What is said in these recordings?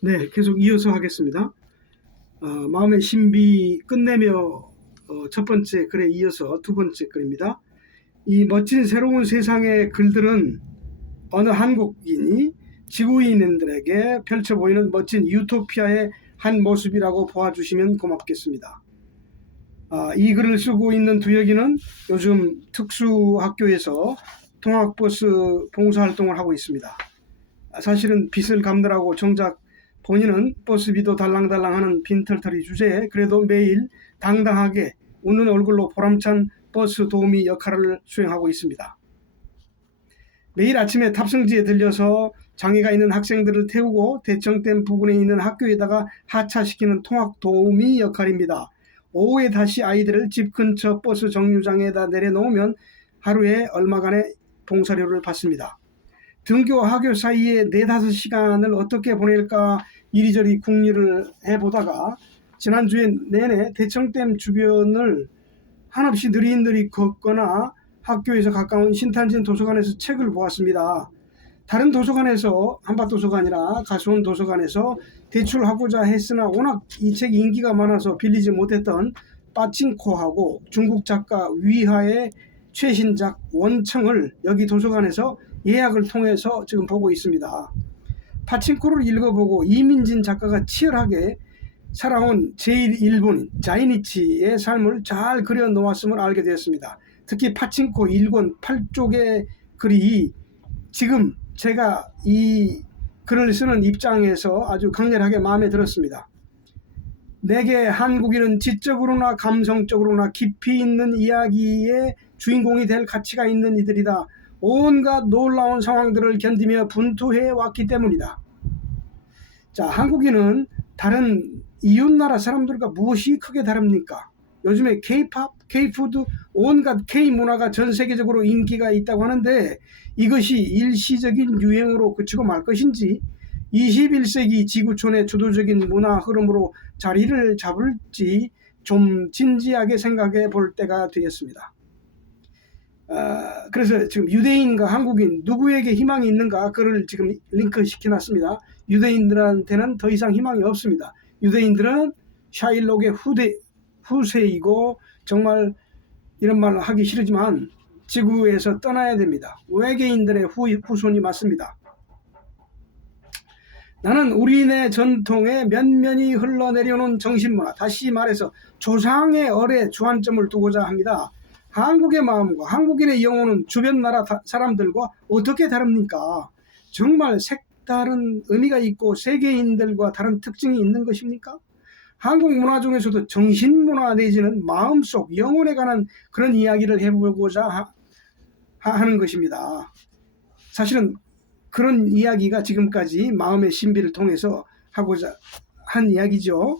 네, 계속 이어서 하겠습니다. 마음의 신비 끝내며 첫 번째 글에 이어서 두 번째 글입니다. 이 멋진 새로운 세상의 글들은 어느 한국인이 지구인들에게 펼쳐 보이는 멋진 유토피아의 한 모습이라고 보아주시면 고맙겠습니다. 이 글을 쓰고 있는 두혁이는 요즘 특수학교에서 통학버스 봉사활동을 하고 있습니다. 사실은 빚을 갚느라고 정작 본인은 버스비도 달랑달랑하는 빈털터리 주제에 그래도 매일 당당하게 웃는 얼굴로 보람찬 버스 도우미 역할을 수행하고 있습니다. 매일 아침에 탑승지에 들려서 장애가 있는 학생들을 태우고 대청댐 부근에 있는 학교에다가 하차시키는 통학 도우미 역할입니다. 오후에 다시 아이들을 집 근처 버스 정류장에다 내려놓으면 하루에 얼마간의 봉사료를 받습니다. 등교 하교 사이에 4-5시간을 어떻게 보낼까 이리저리 궁리를 해보다가 지난주에 내내 대청댐 주변을 한없이 느릿느릿 걷거나 학교에서 가까운 신탄진 도서관에서 책을 보았습니다. 다른 도서관에서, 한밭도서관이나 가수원 도서관에서 대출하고자 했으나 워낙 이 책이 인기가 많아서 빌리지 못했던 빠칭코하고 중국 작가 위하의 최신작 원청을 여기 도서관에서 예약을 통해서 지금 보고 있습니다. 파친코를 읽어보고 이민진 작가가 치열하게 살아온 제1일본인 자이니치의 삶을 잘 그려놓았음을 알게 되었습니다. 특히 파친코 1권 8쪽의 글이 지금 제가 이 글을 쓰는 입장에서 아주 강렬하게 마음에 들었습니다. 내게 한국인은 지적으로나 감성적으로나 깊이 있는 이야기의 주인공이 될 가치가 있는 이들이다. 온갖 놀라운 상황들을 견디며 분투해 왔기 때문이다. 자, 한국인은 다른 이웃나라 사람들과 무엇이 크게 다릅니까? 요즘에 K-팝, K-푸드, 온갖 K-문화가 전 세계적으로 인기가 있다고 하는데 이것이 일시적인 유행으로 그치고 말 것인지 21세기 지구촌의 주도적인 문화 흐름으로 자리를 잡을지 좀 진지하게 생각해 볼 때가 되었습니다. 그래서 지금 유대인과 한국인 누구에게 희망이 있는가 글을 지금 링크 시켜놨습니다. 유대인들한테는 더 이상 희망이 없습니다. 유대인들은 샤일록의 후세이고 정말 이런 말 하기 싫지만 지구에서 떠나야 됩니다. 외계인들의 후손이 맞습니다. 나는 우리네 전통에 면면이 흘러내려오는 정신문화, 다시 말해서 조상의 얼에 주안점을 두고자 합니다. 한국의 마음과 한국인의 영혼은 주변 나라 사람들과 어떻게 다릅니까? 정말 색다른 의미가 있고 세계인들과 다른 특징이 있는 것입니까? 한국 문화 중에서도 정신문화 내지는 마음속, 영혼에 관한 그런 이야기를 해보고자 하는 것입니다. 사실은 그런 이야기가 지금까지 마음의 신비를 통해서 하고자 한 이야기죠.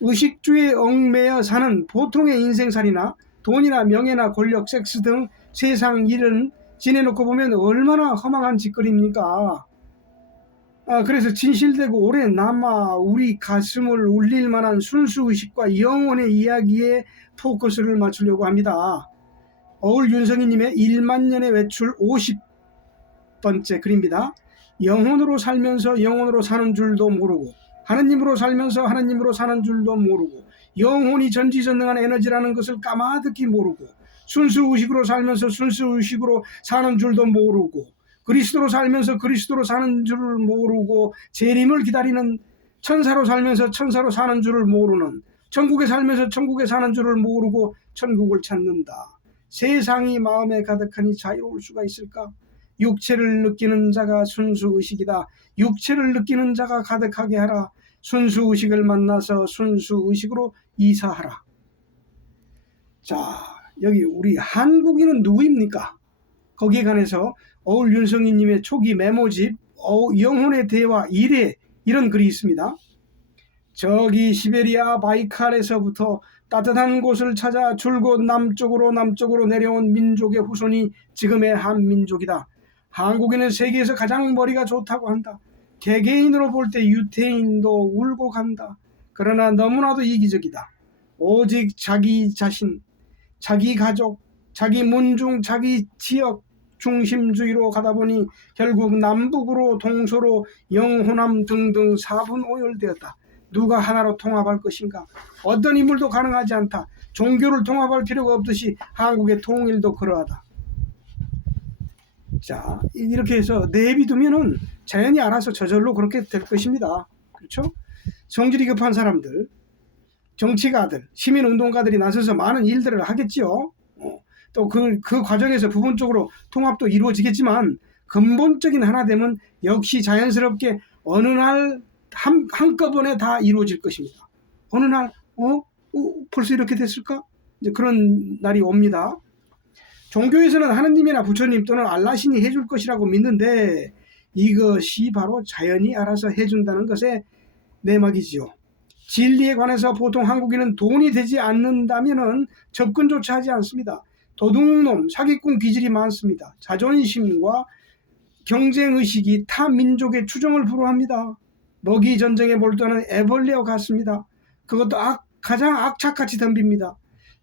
의식주에 얽매여 사는 보통의 인생살이나 돈이나 명예나 권력, 섹스 등 세상 일은 지내놓고 보면 얼마나 허망한 짓거리입니까? 그래서 진실되고 오래 남아 우리 가슴을 울릴 만한 순수의식과 영혼의 이야기에 포커스를 맞추려고 합니다. 어울 윤성희님의 1만 년의 외출 50번째 글입니다. 영혼으로 살면서 영혼으로 사는 줄도 모르고 하느님으로 살면서 하느님으로 사는 줄도 모르고 영혼이 전지전능한 에너지라는 것을 까마득히 모르고 순수의식으로 살면서 순수의식으로 사는 줄도 모르고 그리스도로 살면서 그리스도로 사는 줄을 모르고 재림을 기다리는 천사로 살면서 천사로 사는 줄을 모르는 천국에 살면서 천국에 사는 줄을 모르고 천국을 찾는다. 세상이 마음에 가득하니 자유로울 수가 있을까? 육체를 느끼는 자가 순수의식이다. 육체를 느끼는 자가 가득하게 하라. 순수의식을 만나서 순수의식으로 이사하라. 자, 여기 우리 한국인은 누구입니까? 거기에 관해서 어울 윤성희님의 초기 메모집 영혼의 대화 1회 이런 글이 있습니다. 저기 시베리아 바이칼에서부터 따뜻한 곳을 찾아 줄곧 남쪽으로 내려온 민족의 후손이 지금의 한민족이다. 한국인은 세계에서 가장 머리가 좋다고 한다. 개개인으로 볼 때 유태인도 울고 간다. 그러나 너무나도 이기적이다. 오직 자기 자신, 자기 가족, 자기 문중, 자기 지역, 중심주의로 가다 보니 결국 남북으로 동서로 영호남 등등 사분 오열되었다. 누가 하나로 통합할 것인가? 어떤 인물도 가능하지 않다. 종교를 통합할 필요가 없듯이 한국의 통일도 그러하다. 자, 이렇게 해서 내비두면은 자연히 알아서 저절로 그렇게 될 것입니다. 그렇죠? 성질이 급한 사람들, 정치가들, 시민운동가들이 나서서 많은 일들을 하겠지요. 또 그 과정에서 부분적으로 통합도 이루어지겠지만 근본적인 하나됨은 역시 자연스럽게 어느 날 한꺼번에 다 이루어질 것입니다. 어느 날 벌써 이렇게 됐을까? 이제 그런 날이 옵니다. 종교에서는 하느님이나 부처님 또는 알라신이 해줄 것이라고 믿는데 이것이 바로 자연이 알아서 해준다는 것의 내막이지요. 진리에 관해서 보통 한국인은 돈이 되지 않는다면 접근조차 하지 않습니다. 도둑놈, 사기꾼 기질이 많습니다. 자존심과 경쟁의식이 타 민족의 추종을 불허합니다. 먹이 전쟁에 몰두하는 애벌레와 같습니다. 그것도 가장 악착같이 덤빕니다.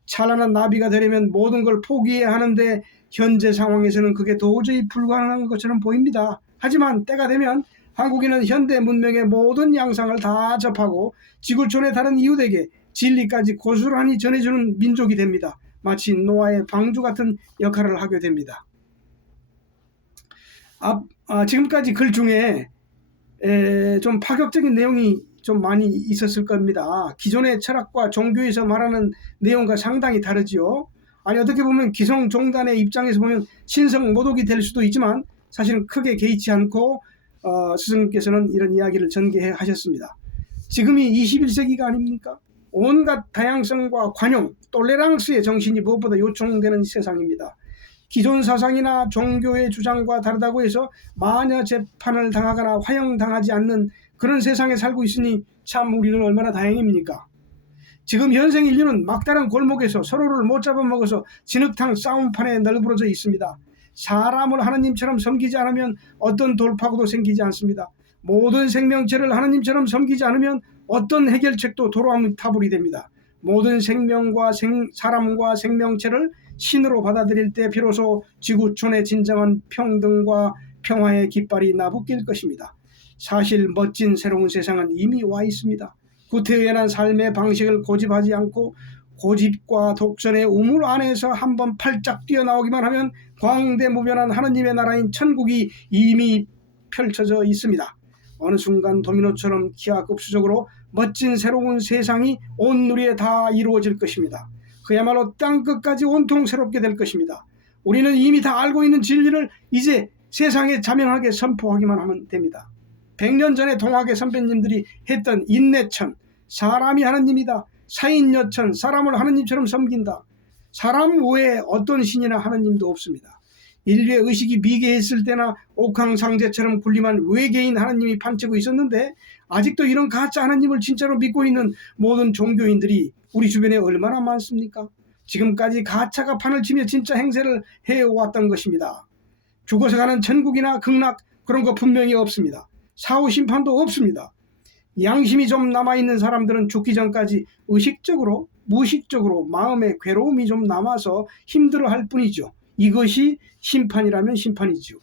찬란한 나비가 되려면 모든 걸 포기해야 하는데 현재 상황에서는 그게 도저히 불가능한 것처럼 보입니다. 하지만 때가 되면 한국인은 현대 문명의 모든 양상을 다 접하고 지구촌의 다른 이웃에게 진리까지 고스란히 전해주는 민족이 됩니다. 마치 노아의 방주 같은 역할을 하게 됩니다. 지금까지 글 중에 좀 파격적인 내용이 좀 많이 있었을 겁니다. 기존의 철학과 종교에서 말하는 내용과 상당히 다르지요. 아니 어떻게 보면 기성종단의 입장에서 보면 신성모독이 될 수도 있지만 사실은 크게 개의치 않고 스승께서는 이런 이야기를 전개하셨습니다. 지금이 21세기가 아닙니까? 온갖 다양성과 관용, 톨레랑스의 정신이 무엇보다 요청되는 세상입니다. 기존 사상이나 종교의 주장과 다르다고 해서 마녀 재판을 당하거나 화형당하지 않는 그런 세상에 살고 있으니 참 우리는 얼마나 다행입니까? 지금 현생 인류는 막다른 골목에서 서로를 못 잡아먹어서 진흙탕 싸움판에 널브러져 있습니다. 사람을 하나님처럼 섬기지 않으면 어떤 돌파구도 생기지 않습니다. 모든 생명체를 하나님처럼 섬기지 않으면 어떤 해결책도 도로타불이 됩니다. 모든 사람과 생명체를 신으로 받아들일 때 비로소 지구촌의 진정한 평등과 평화의 깃발이 나부낄 것입니다. 사실 멋진 새로운 세상은 이미 와 있습니다. 구태의연한 삶의 방식을 고집하지 않고 고집과 독선의 우물 안에서 한번 팔짝 뛰어나오기만 하면 광대무변한 하느님의 나라인 천국이 이미 펼쳐져 있습니다. 어느 순간 도미노처럼 기하급수적으로 멋진 새로운 세상이 온 누리에 다 이루어질 것입니다. 그야말로 땅끝까지 온통 새롭게 될 것입니다. 우리는 이미 다 알고 있는 진리를 이제 세상에 자명하게 선포하기만 하면 됩니다. 100년 전에 동학의 선배님들이 했던 인내천, 사람이 하느님이다. 사인여천, 사람을 하느님처럼 섬긴다. 사람 외에 어떤 신이나 하느님도 없습니다. 인류의 의식이 미개했을 때나 옥황상제처럼 군림한 외계인 하느님이 판치고 있었는데 아직도 이런 가짜 하느님을 진짜로 믿고 있는 모든 종교인들이 우리 주변에 얼마나 많습니까? 지금까지 가짜가 판을 치며 진짜 행세를 해왔던 것입니다. 죽어서 가는 천국이나 극락 그런 거 분명히 없습니다. 사후심판도 없습니다. 양심이 좀 남아있는 사람들은 죽기 전까지 의식적으로 무의식적으로 마음의 괴로움이 좀 남아서 힘들어할 뿐이죠. 이것이 심판이라면 심판이죠.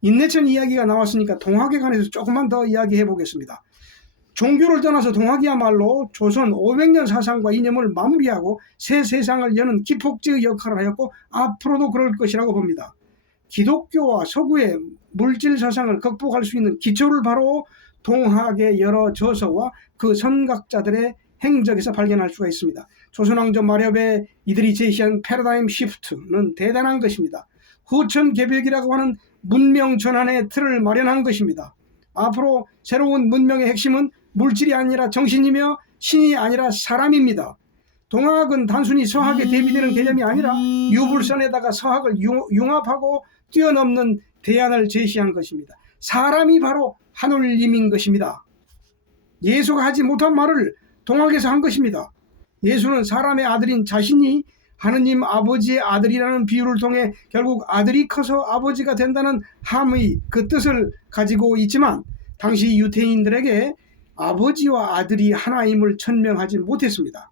인내천 이야기가 나왔으니까 동학에 관해서 조금만 더 이야기해 보겠습니다. 종교를 떠나서 동학이야말로 조선 500년 사상과 이념을 마무리하고 새 세상을 여는 기폭제의 역할을 하였고 앞으로도 그럴 것이라고 봅니다. 기독교와 서구의 물질 사상을 극복할 수 있는 기초를 바로 동학의 여러 저서와 그 선각자들의 행적에서 발견할 수가 있습니다. 조선왕조 마렵에 이들이 제시한 패러다임 시프트는 대단한 것입니다. 후천개벽이라고 하는 문명 전환의 틀을 마련한 것입니다. 앞으로 새로운 문명의 핵심은 물질이 아니라 정신이며 신이 아니라 사람입니다. 동학은 단순히 서학에 대비되는 개념이 아니라 유불선에다가 서학을 융합하고 뛰어넘는 대안을 제시한 것입니다. 사람이 바로 하느님인 것입니다. 예수가 하지 못한 말을 동학에서 한 것입니다. 예수는 사람의 아들인 자신이 하느님 아버지의 아들이라는 비유를 통해 결국 아들이 커서 아버지가 된다는 함의 그 뜻을 가지고 있지만 당시 유대인들에게 아버지와 아들이 하나임을 천명하지 못했습니다.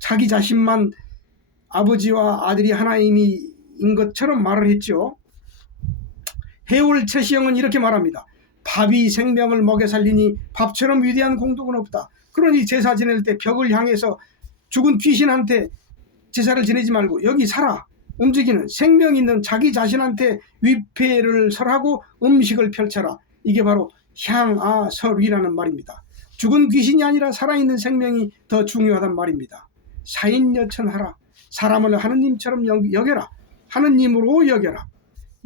자기 자신만 아버지와 아들이 하나임인 것처럼 말을 했죠. 해올 최시영은 이렇게 말합니다. 밥이 생명을 먹여 살리니 밥처럼 위대한 공덕은 없다. 그러니 제사 지낼 때 벽을 향해서 죽은 귀신한테 제사를 지내지 말고 여기 살아 움직이는 생명 있는 자기 자신한테 위패를 설하고 음식을 펼쳐라. 이게 바로 향아설위라는 말입니다. 죽은 귀신이 아니라 살아있는 생명이 더 중요하단 말입니다. 사인여천하라. 사람을 하느님처럼 여겨라. 하느님으로 여겨라.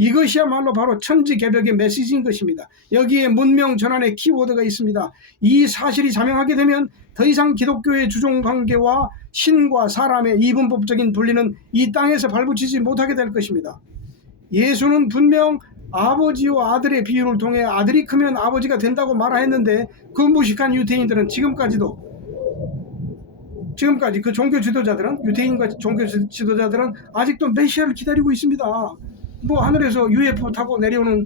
이것이야말로 바로 천지개벽의 메시지인 것입니다. 여기에 문명 전환의 키워드가 있습니다. 이 사실이 자명하게 되면 더 이상 기독교의 주종관계와 신과 사람의 이분법적인 분리는 이 땅에서 발붙이지 못하게 될 것입니다. 예수는 분명 아버지와 아들의 비유를 통해 아들이 크면 아버지가 된다고 말하였는데 그 무식한 유대인들은 지금까지 그 종교 지도자들은 유대인과 종교 지도자들은 아직도 메시아를 기다리고 있습니다. 뭐 하늘에서 UFO 타고 내려오는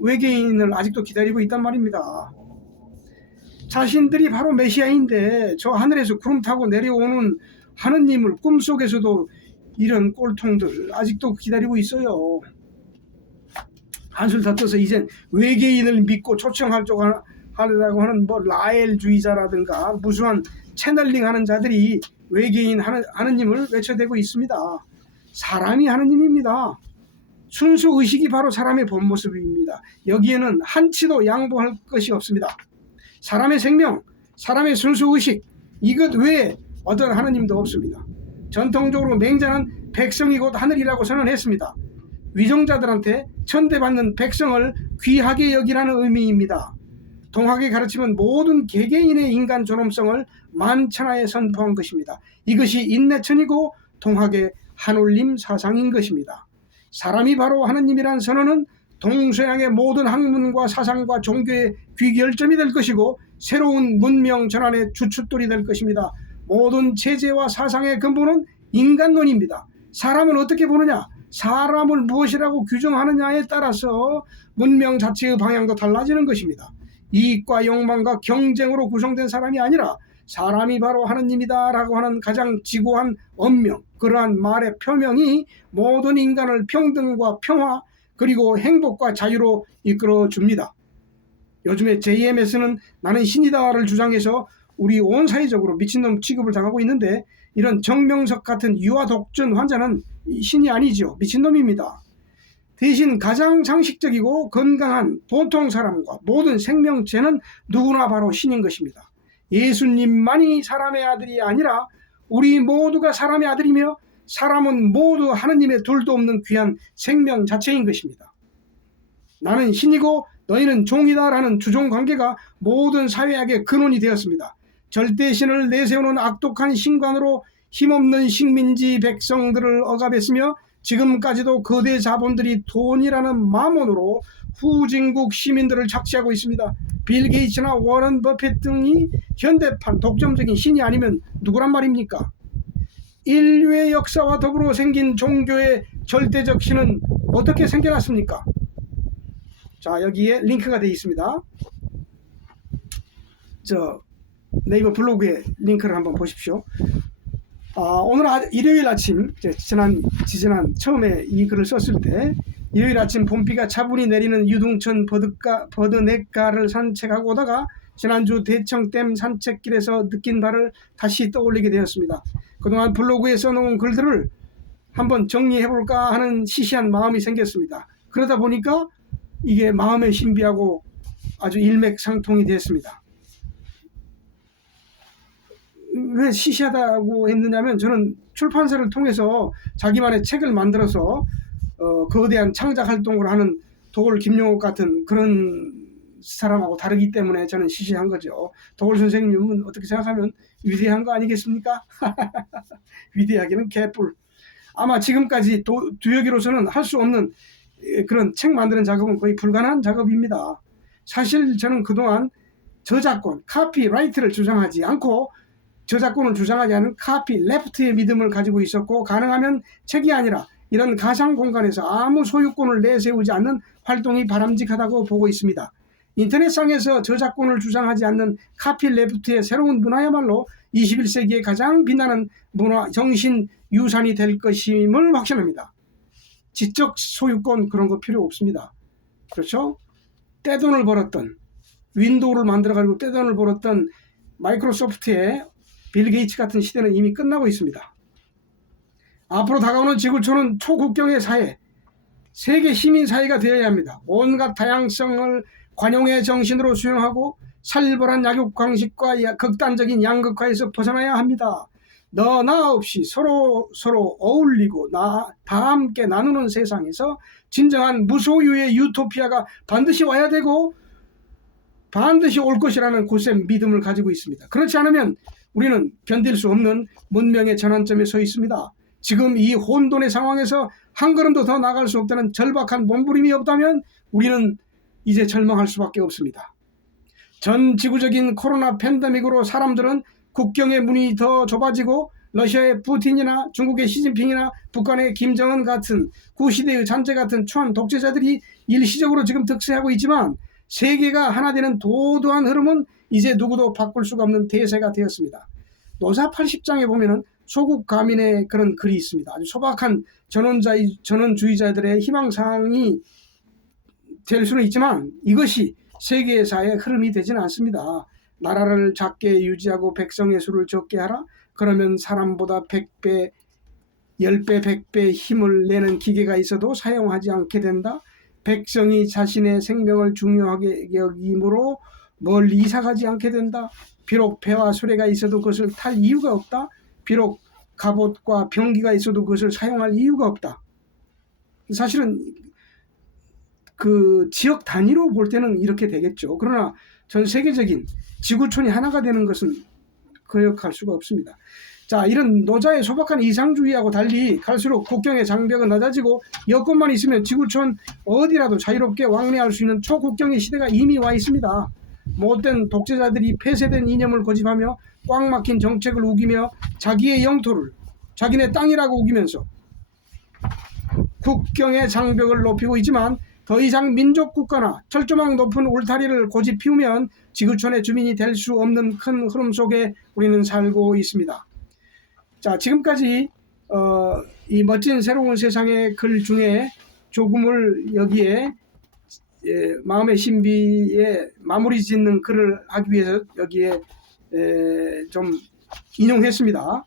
외계인을 아직도 기다리고 있단 말입니다. 자신들이 바로 메시아인데 저 하늘에서 구름 타고 내려오는 하느님을 꿈속에서도 이런 꼴통들 아직도 기다리고 있어요. 한술 더 떠서 이젠 외계인을 믿고 초청하려고 하는 뭐 라엘주의자라든가 무수한 채널링하는 자들이 외계인 하느님을 외쳐대고 있습니다. 사람이 하느님입니다. 순수 의식이 바로 사람의 본 모습입니다. 여기에는 한치도 양보할 것이 없습니다. 사람의 생명, 사람의 순수 의식, 이것 외에 어떤 하느님도 없습니다. 전통적으로 맹자는 백성이 곧 하늘이라고 선언했습니다. 위정자들한테 천대받는 백성을 귀하게 여기라는 의미입니다. 동학의 가르침은 모든 개개인의 인간 존엄성을 만천하에 선포한 것입니다. 이것이 인내천이고 동학의 한올림 사상인 것입니다. 사람이 바로 하느님이란 선언은 동서양의 모든 학문과 사상과 종교의 귀결점이 될 것이고 새로운 문명 전환의 주춧돌이 될 것입니다. 모든 체제와 사상의 근본은 인간론입니다. 사람을 어떻게 보느냐, 사람을 무엇이라고 규정하느냐에 따라서 문명 자체의 방향도 달라지는 것입니다. 이익과 욕망과 경쟁으로 구성된 사람이 아니라 사람이 바로 하느님이다 라고 하는 가장 지고한 언명, 그러한 말의 표명이 모든 인간을 평등과 평화 그리고 행복과 자유로 이끌어 줍니다. 요즘에 JMS는 나는 신이다를 주장해서 우리 온 사회적으로 미친놈 취급을 당하고 있는데 이런 정명석 같은 유아 독전 환자는 신이 아니죠. 미친놈입니다. 대신 가장 상식적이고 건강한 보통 사람과 모든 생명체는 누구나 바로 신인 것입니다. 예수님만이 사람의 아들이 아니라 우리 모두가 사람의 아들이며 사람은 모두 하느님의 둘도 없는 귀한 생명 자체인 것입니다. 나는 신이고 너희는 종이다 라는 주종관계가 모든 사회학의 근원이 되었습니다. 절대신을 내세우는 악독한 신관으로 힘없는 식민지 백성들을 억압했으며 지금까지도 거대 자본들이 돈이라는 마몬으로 후진국 시민들을 착취하고 있습니다. 빌 게이츠나 워런 버핏 등이 현대판 독점적인 신이 아니면 누구란 말입니까? 인류의 역사와 더불어 생긴 종교의 절대적 신은 어떻게 생겨났습니까? 자, 여기에 링크가 되어 있습니다. 저 네이버 블로그에 링크를 한번 보십시오. 오늘 일요일 아침 지난 처음에 이 글을 썼을 때 일요일 아침 봄비가 차분히 내리는 유등천 버드네가를 산책하고 오다가 지난주 대청댐 산책길에서 느낀 바를 다시 떠올리게 되었습니다. 그동안 블로그에 써놓은 글들을 한번 정리해볼까 하는 시시한 마음이 생겼습니다. 그러다 보니까 이게 마음의 신비하고 아주 일맥상통이 됐습니다. 왜 시시하다고 했느냐면 저는 출판사를 통해서 자기만의 책을 만들어서 거대한 창작 활동을 하는 도골 김용옥 같은 그런 사람하고 다르기 때문에 저는 시시한 거죠. 도골 선생님은 어떻게 생각하면 위대한 거 아니겠습니까? 위대하기는 개뿔. 아마 지금까지 두혁이로서는 할 수 없는 그런 책 만드는 작업은 거의 불가능한 작업입니다. 사실 저는 그동안 저작권, 카피라이트를 주장하지 않고 저작권을 주장하지 않은 카피레프트의 믿음을 가지고 있었고 가능하면 책이 아니라 이런 가상 공간에서 아무 소유권을 내세우지 않는 활동이 바람직하다고 보고 있습니다. 인터넷상에서 저작권을 주장하지 않는 카피레프트의 새로운 문화야말로 21세기의 가장 빛나는 문화 정신 유산이 될 것임을 확신합니다. 지적 소유권 그런 거 필요 없습니다. 그렇죠? 떼돈을 벌었던, 윈도우를 만들어가지고 떼돈을 벌었던 마이크로소프트의 빌 게이츠 같은 시대는 이미 끝나고 있습니다. 앞으로 다가오는 지구촌은 초국경의 사회, 세계 시민 사회가 되어야 합니다. 온갖 다양성을 관용의 정신으로 수용하고 살벌한 약육 방식과 극단적인 양극화에서 벗어나야 합니다. 너 나 없이 서로 어울리고 다 함께 나누는 세상에서 진정한 무소유의 유토피아가 반드시 와야 되고 반드시 올 것이라는 굳센 믿음을 가지고 있습니다. 그렇지 않으면 우리는 견딜 수 없는 문명의 전환점에 서 있습니다. 지금 이 혼돈의 상황에서 한 걸음도 더 나갈 수 없다는 절박한 몸부림이 없다면 우리는 이제 절망할 수밖에 없습니다. 전 지구적인 코로나 팬데믹으로 사람들은 국경의 문이 더 좁아지고 러시아의 푸틴이나 중국의 시진핑이나 북한의 김정은 같은 구시대의 잔재 같은 추한 독재자들이 일시적으로 지금 득세하고 있지만 세계가 하나 되는 도도한 흐름은 이제 누구도 바꿀 수가 없는 대세가 되었습니다. 노사 80장에 보면은 소국 가민의 그런 글이 있습니다. 아주 소박한 전원주의자들의 희망사항이 될 수는 있지만 이것이 세계사의 흐름이 되지는 않습니다. 나라를 작게 유지하고 백성의 수를 적게 하라. 그러면 사람보다 100배, 10배, 100배 힘을 내는 기계가 있어도 사용하지 않게 된다. 백성이 자신의 생명을 중요하게 여기므로 멀리 이사가지 않게 된다. 비록 배와 수레가 있어도 그것을 탈 이유가 없다. 비록 갑옷과 병기가 있어도 그것을 사용할 이유가 없다. 사실은 그 지역 단위로 볼 때는 이렇게 되겠죠. 그러나 전 세계적인 지구촌이 하나가 되는 것은 거역할 수가 없습니다. 자, 이런 노자의 소박한 이상주의하고 달리 갈수록 국경의 장벽은 낮아지고 여건만 있으면 지구촌 어디라도 자유롭게 왕래할 수 있는 초국경의 시대가 이미 와 있습니다. 못된 독재자들이 폐쇄된 이념을 고집하며 꽉 막힌 정책을 우기며 자기의 영토를 자기네 땅이라고 우기면서 국경의 장벽을 높이고 있지만 더 이상 민족국가나 철조망 높은 울타리를 고집 피우면 지구촌의 주민이 될 수 없는 큰 흐름 속에 우리는 살고 있습니다. 자, 지금까지 이 멋진 새로운 세상의 글 중에 조금을 여기에 마음의 신비에 마무리 짓는 글을 하기 위해서 여기에 좀 인용했습니다.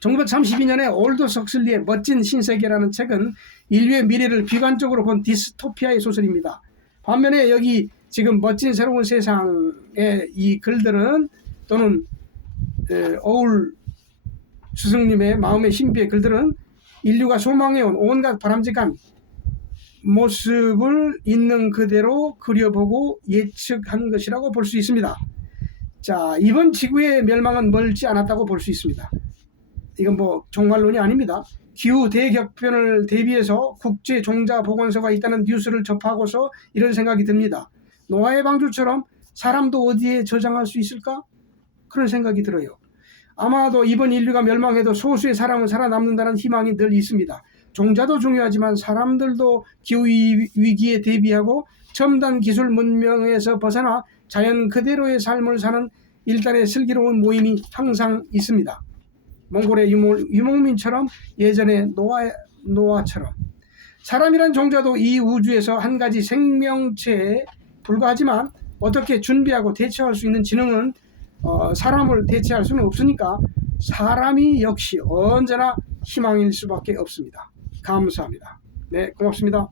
1932년에 올더 석슬리의 멋진 신세계라는 책은 인류의 미래를 비관적으로 본 디스토피아의 소설입니다. 반면에 여기 지금 멋진 새로운 세상의 이 글들은 또는 어울 스승님의 마음의 신비의 글들은 인류가 소망해온 온갖 바람직한 모습을 있는 그대로 그려보고 예측한 것이라고 볼 수 있습니다. 자, 이번 지구의 멸망은 멀지 않았다고 볼 수 있습니다. 이건 뭐 종말론이 아닙니다. 기후 대격변을 대비해서 국제 종자 보관소가 있다는 뉴스를 접하고서 이런 생각이 듭니다. 노아의 방주처럼 사람도 어디에 저장할 수 있을까? 그런 생각이 들어요. 아마도 이번 인류가 멸망해도 소수의 사람은 살아남는다는 희망이 늘 있습니다. 종자도 중요하지만 사람들도 기후위기에 대비하고 첨단 기술 문명에서 벗어나 자연 그대로의 삶을 사는 일단의 슬기로운 모임이 항상 있습니다. 몽골의 유목민처럼 예전의 노아처럼 사람이란 종자도 이 우주에서 한 가지 생명체에 불과하지만 어떻게 준비하고 대처할 수 있는 지능은 사람을 대체할 수는 없으니까 사람이 역시 언제나 희망일 수밖에 없습니다. 감사합니다. 네, 고맙습니다.